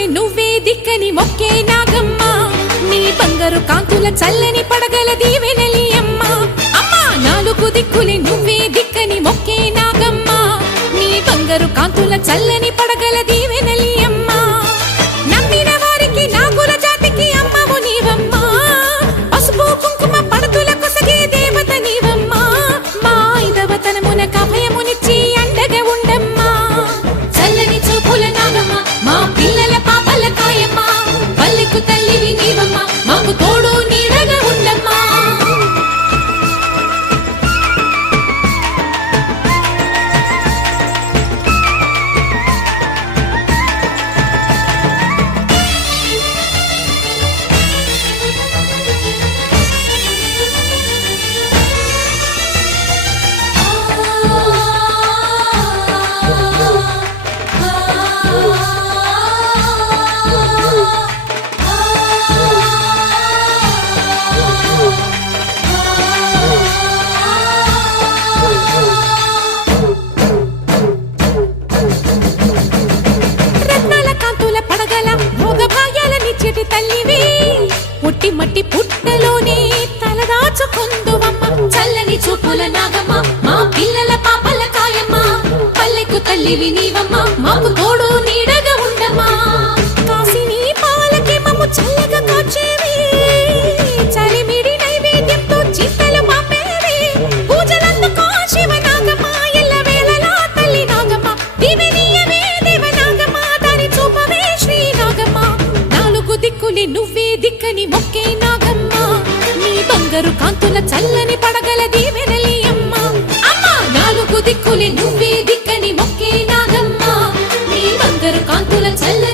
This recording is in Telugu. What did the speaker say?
దిక్కులే నువ్వే దిక్కని మొక్కే నాగమ్మ నీ బంగారు కాంతుల చల్లని పడగల దీవెనలి అమ్మ అమ్మా నాలుగు దిక్కులే నువ్వే దిక్కని మొక్కే నాగమ్మ నీ బంగారు కాంతుల చల్లని పడగల దీవెనలి అమ్మ నమ్మిన వారికి నాగుల జాతికి అమ్మవు నీవమ్మ పసుపు కుంకుమ పడతుల కొసగే దేవత నీవమ్మ మా ఐదవతనమున కభయమునిచ్చి అండగా ఉండమ్మా చల్లని చూపుల నాగమ్మ మా పిల్లల పాపల కాయమ్మ పల్లెకు తల్లివి నీవమ్మ మాకు తోడు నీడగా ఉండమ్మా పుట్టి మట్టి పుట్టలోనే తలదాచుకుందువమ్మ చల్లని చూపుల నాగమ్మ మా పిల్లల పాపల కాయమ్మ పల్లెకు తల్లివి నీవమ్మ మాకు తోడు నీడగా ఉండమ్మా కాసిని పాలకి మమ్ము చల్లగా కాచేవి చలిమిడి నైవేద్యంతో చిత్తలు పాపేవి పూజలందుకో శివ నాగమ్మ ఎల్ల వేళలా తల్లి నాగమ్మ దివెనీయవే దేవ నాగమ్మ దాని చూపవే శ్రీ నాగమ్మ నాలుగు దిక్కులే నువ్వే దిక్కని మొక్కే నాగమ్మ నీ బంగారు కాంతుల చల్లని పడగల దీవెనలి అమ్మ అమ్మా నాలుగు దిక్కులే నువ్వే దిక్కని మొక్కే నాగమ్మ నీ బంగారు కాంతుల చల్లని